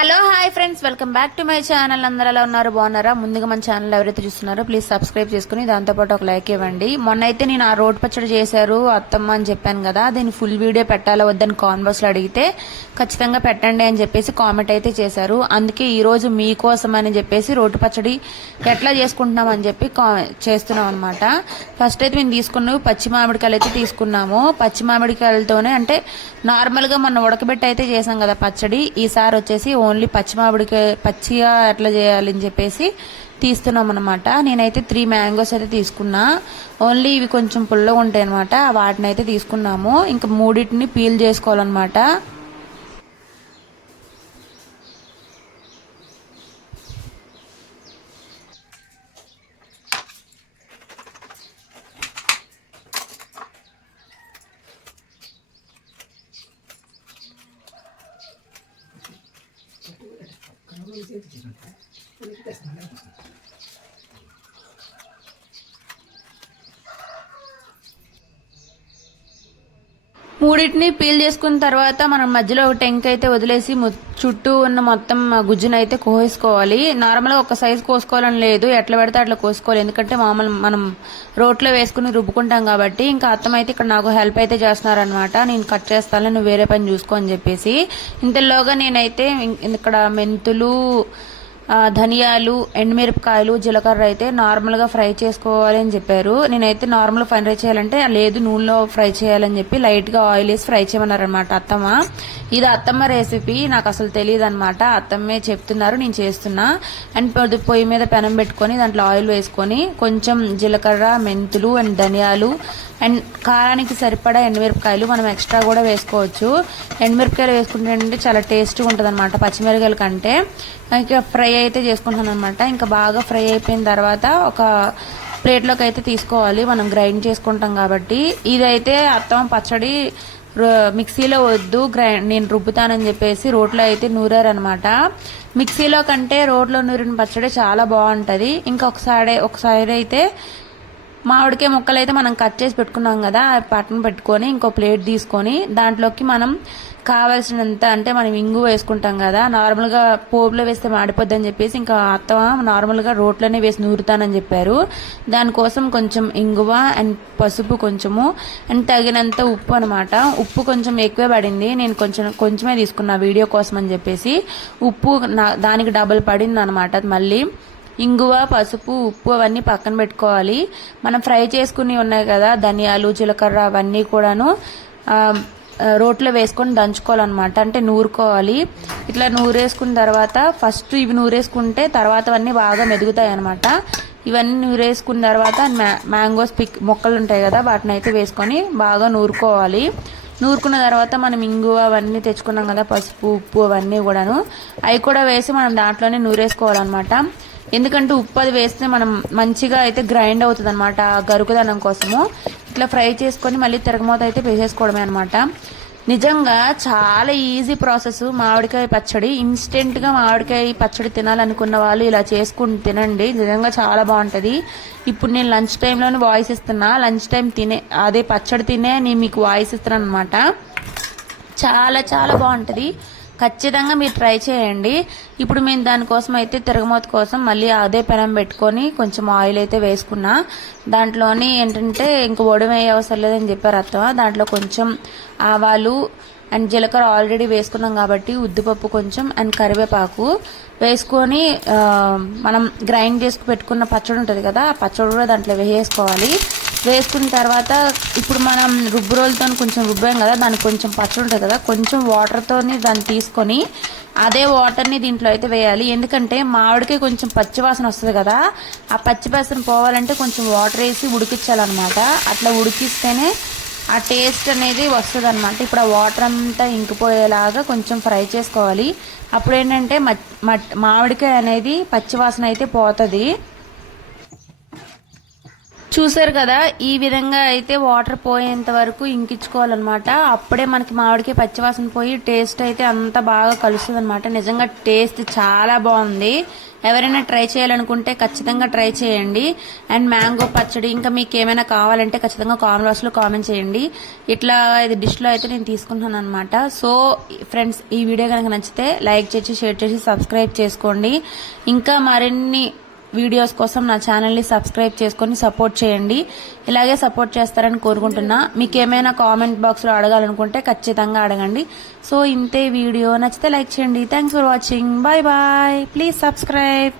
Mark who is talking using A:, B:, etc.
A: Hello hi friends. Welcome back to my channel. అందరూ ఉన్నారు? బాగున్నారా? ముందుగా మన ఛానల్ ఎవరైతే చూస్తున్నారో ప్లీజ్ సబ్స్క్రైబ్ చేసుకుని దాంతోపాటు ఒక లైక్ ఇవ్వండి. మొన్న అయితే నేను ఆ రోడ్ పచ్చడి చేశారు అత్తమ్మ అని చెప్పాను కదా దీని ఫుల్ వీడియో పెట్టాలా వద్దని కాన్వర్స్లో అడిగితే ఖచ్చితంగా పెట్టండి అని చెప్పేసి కామెంట్ అయితే చేశారు. అందుకే ఈ రోజు మీకోసం అని చెప్పేసి రోడ్డు పచ్చడి ఎట్లా చేసుకుంటున్నాం అని చెప్పి కా- చేస్తున్నాం అనమాట ఫస్ట్ అయితే మేము తీసుకున్నాము పచ్చి మామిడికాయలు అయితే తీసుకున్నాము. పచ్చి మామిడికాయలతోనే అంటే నార్మల్గా మనం ఉడకబెట్టి అయితే చేసాం కదా పచ్చడి. ఈసారి వచ్చేసి ఓన్లీ పచ్చి మామిడికాయ పచ్చిగా అట్లా చేయాలని చెప్పేసి తీస్తున్నాం అనమాట నేనైతే త్రీ మ్యాంగోస్ అయితే తీసుకున్నా. ఓన్లీ ఇవి కొంచెం పుల్లగా ఉంటాయి అనమాట వాటిని అయితే తీసుకున్నాము. ఇంకా మూడింటిని పీల్ చేసుకోవాలన్నమాట.
B: 这个情况，我也不太是那样想。
A: మూడింటిని పీల్ చేసుకున్న తర్వాత మనం మధ్యలో ఒక టెంక్ అయితే వదిలేసి చుట్టూ ఉన్న మొత్తం గుజ్జును అయితే కోసుకోవాలి నార్మల్గా ఒక సైజు కోసుకోవాలని లేదు. ఎట్లా పెడితే అట్లా కోసుకోవాలి. ఎందుకంటే మామూలు మనం రోట్లో వేసుకుని రుబ్బుకుంటాం కాబట్టి ఇంకా అత్తం అయితే ఇక్కడ నాకు హెల్ప్ అయితే చేస్తున్నారనమాట నేను కట్ చేస్తాను నువ్వు వేరే పని చూసుకో అని చెప్పేసి. ఇంతలోగా నేనైతే ఇక్కడ మెంతులు ధనియాలు ఎండుమిరపకాయలు జీలకర్ర అయితే నార్మల్గా ఫ్రై చేసుకోవాలి అని చెప్పారు. నేనైతే నార్మల్ ఫ్రై చేయాలంటే లేదు నూనెలో ఫ్రై చేయాలని చెప్పి లైట్గా ఆయిల్ వేసి ఫ్రై చేయమన్నారనమాట అత్తమ్మ. ఇది అత్తమ్మ రెసిపీ నాకు అసలు తెలియదు అనమాట అత్తమ్మే చెప్తున్నారు నేను చేస్తున్నా. అండ్ పొద్దు- పొయ్యి మీద పెనం పెట్టుకొని దాంట్లో ఆయిల్ వేసుకొని కొంచెం జీలకర్ర మెంతులు అండ్ ధనియాలు అండ్ కారానికి సరిపడా ఎండుమిరపకాయలు మనం ఎక్స్ట్రా కూడా వేసుకోవచ్చు. ఎండుమిరపకాయలు వేసుకుంటే చాలా టేస్ట్గా ఉంటుంది అనమాట పచ్చిమిరకాయల కంటే. ఇంకా ఫ్రై అయితే చేసుకుంటాను అనమాట ఇంకా బాగా ఫ్రై అయిపోయిన తర్వాత ఒక ప్లేట్లోకి అయితే తీసుకోవాలి. మనం గ్రైండ్ చేసుకుంటాం కాబట్టి. ఇదైతే అత్తం పచ్చడి మిక్సీలో వద్దు గ్రైండ్ నేను రుబ్బుతానని చెప్పేసి రోట్లో అయితే నూరారనమాట మిక్సీలో కంటే రోట్లో నూరిన పచ్చడి చాలా బాగుంటుంది. ఇంకొకసారి ఒకసారి అయితే మామిడికాయ ముక్కలు అయితే మనం కట్ చేసి పెట్టుకున్నాం కదా ఆ పెట్టుకొని ఇంకో ప్లేట్ తీసుకొని దాంట్లోకి మనం కావాల్సినంత అంటే మనం ఇంగు వేసుకుంటాం కదా నార్మల్గా పోపులో వేస్తే మాడిపోద్దని చెప్పేసి ఇంకా అత్త నార్మల్గా రోట్లోనే వేసి నూరుతానని చెప్పారు. దానికోసం కొంచెం ఇంగువ అండ్ పసుపు కొంచెము అండ్ తగినంత ఉప్పు అనమాట ఉప్పు కొంచెం ఎక్కువే పడింది. నేను కొంచెం కొంచెమే తీసుకున్నా వీడియో కోసం అని చెప్పేసి. ఉప్పు నా- దానికి డబుల్ పడింది అనమాట మళ్ళీ. ఇంగువ పసుపు ఉప్పు అవన్నీ పక్కన పెట్టుకోవాలి. మనం ఫ్రై చేసుకుని ఉన్నాయి కదా ధనియాలు జీలకర్ర అవన్నీ కూడాను రోట్లో వేసుకొని దంచుకోవాలన్నమాట. అంటే నూరుకోవాలి. ఇట్లా నూరేసుకున్న తర్వాత ఫస్ట్ ఇవి నూరేసుకుంటే తర్వాత అవన్నీ బాగా మెదుగుతాయి అనమాట ఇవన్నీ నూరేసుకున్న తర్వాత మ్యా- మ్యాంగోస్ పిక్ మొక్కలు ఉంటాయి కదా వాటిని అయితే వేసుకొని బాగా నూరుకోవాలి. నూరుకున్న తర్వాత మనం ఇంగువ అవన్నీ తెచ్చుకున్నాం కదా పసుపు ఉప్పు అవన్నీ కూడాను అవి కూడా వేసి మనం దాంట్లోనే నూరేసుకోవాలన్నమాట. ఎందుకంటే ఉప్పు అది వేస్తే మనం మంచిగా అయితే గ్రైండ్ అవుతుంది అనమాట గరుకుదనం కోసము. ఇట్లా ఫ్రై చేసుకొని మళ్ళీ తిరగమూత అయితే వేసేసుకోవడమే అనమాట నిజంగా చాలా ఈజీ ప్రాసెస్ మామిడికాయ పచ్చడి. ఇన్స్టెంట్గా మామిడికాయ పచ్చడి తినాలనుకున్న వాళ్ళు ఇలా చేసుకుని తినండి. నిజంగా చాలా బాగుంటుంది. ఇప్పుడు నేను లంచ్ టైంలోనే వాయిస్ ఇస్తున్నా. లంచ్ టైం తినే అదే పచ్చడి తినే నేను మీకు వాయిస్ ఇస్తున్నాను అనమాట చాలా చాలా బాగుంటుంది. ఖచ్చితంగా మీరు ట్రై చేయండి. ఇప్పుడు మేము దానికోసం అయితే తిరగమూత కోసం మళ్ళీ అదే పెనం పెట్టుకొని కొంచెం ఆయిల్ అయితే వేసుకున్నా. దాంట్లోని ఏంటంటే ఇంక వడమ వేయ అవసరం లేదని చెప్పారు అత్త దాంట్లో కొంచెం ఆవాలు అండ్ జీలకర్ర ఆల్రెడీ వేసుకున్నాం కాబట్టి ఉద్దిపప్పు కొంచెం అండ్ కరివేపాకు వేసుకొని మనం గ్రైండ్ చేసుకు పెట్టుకున్న పచ్చడి ఉంటుంది కదా ఆ పచ్చడి కూడా దాంట్లో వేసుకోవాలి వేసుకున్న తర్వాత ఇప్పుడు మనం రుబ్బు రోలుతో కొంచెం రుబ్బాం కదా దానికి కొంచెం పచ్చడి ఉంటుంది కదా కొంచెం వాటర్తోని దాన్ని తీసుకొని అదే వాటర్ని దీంట్లో అయితే వేయాలి. ఎందుకంటే మామిడికి కొంచెం పచ్చివాసన వస్తుంది కదా ఆ పచ్చివాసన పోవాలంటే కొంచెం వాటర్ వేసి ఉడికించాలన్నమాట. అట్లా ఉడికిస్తేనే ఆ టేస్ట్ అనేది వస్తుంది అనమాట ఇప్పుడు ఆ వాటర్ అంతా ఇంకిపోయేలాగా కొంచెం ఫ్రై చేసుకోవాలి. అప్పుడు ఏంటంటే మామిడికాయ అనేది పచ్చివాసన అయితే పోతుంది. చూసారు కదా ఈ విధంగా అయితే వాటర్ పోయేంత వరకు ఇంకించుకోవాలన్నమాట అప్పుడే మనకి మామిడికి పచ్చివాసన పోయి టేస్ట్ అయితే అంత బాగా కలుస్తుంది అనమాట నిజంగా టేస్ట్ చాలా బాగుంది. ఎవరైనా ట్రై చేయాలనుకుంటే ఖచ్చితంగా ట్రై చేయండి. అండ్ మ్యాంగో పచ్చడి ఇంకా మీకు ఏమైనా కావాలంటే ఖచ్చితంగా కామెంట్ బాక్స్లో కామెంట్ చేయండి. ఇట్లా ఇది డిష్లో అయితే నేను తీసుకుంటున్నాను అనమాట సో ఫ్రెండ్స్ ఈ వీడియో కనుక నచ్చితే లైక్ చేసి షేర్ చేసి సబ్స్క్రైబ్ చేసుకోండి. ఇంకా మరిన్ని వీడియోస్ కోసం నా ఛానల్ని సబ్స్క్రైబ్ చేసుకొని సపోర్ట్ చేయండి. ఇలాగే సపోర్ట్ చేస్తారని కోరుకుంటున్నా. మీకు ఏమైనా కామెంట్ బాక్స్లో అడగాలనుకుంటే ఖచ్చితంగా అడగండి. సో ఇంతే వీడియో. నచ్చితే లైక్ చేయండి. Thanks for watching bye bye please subscribe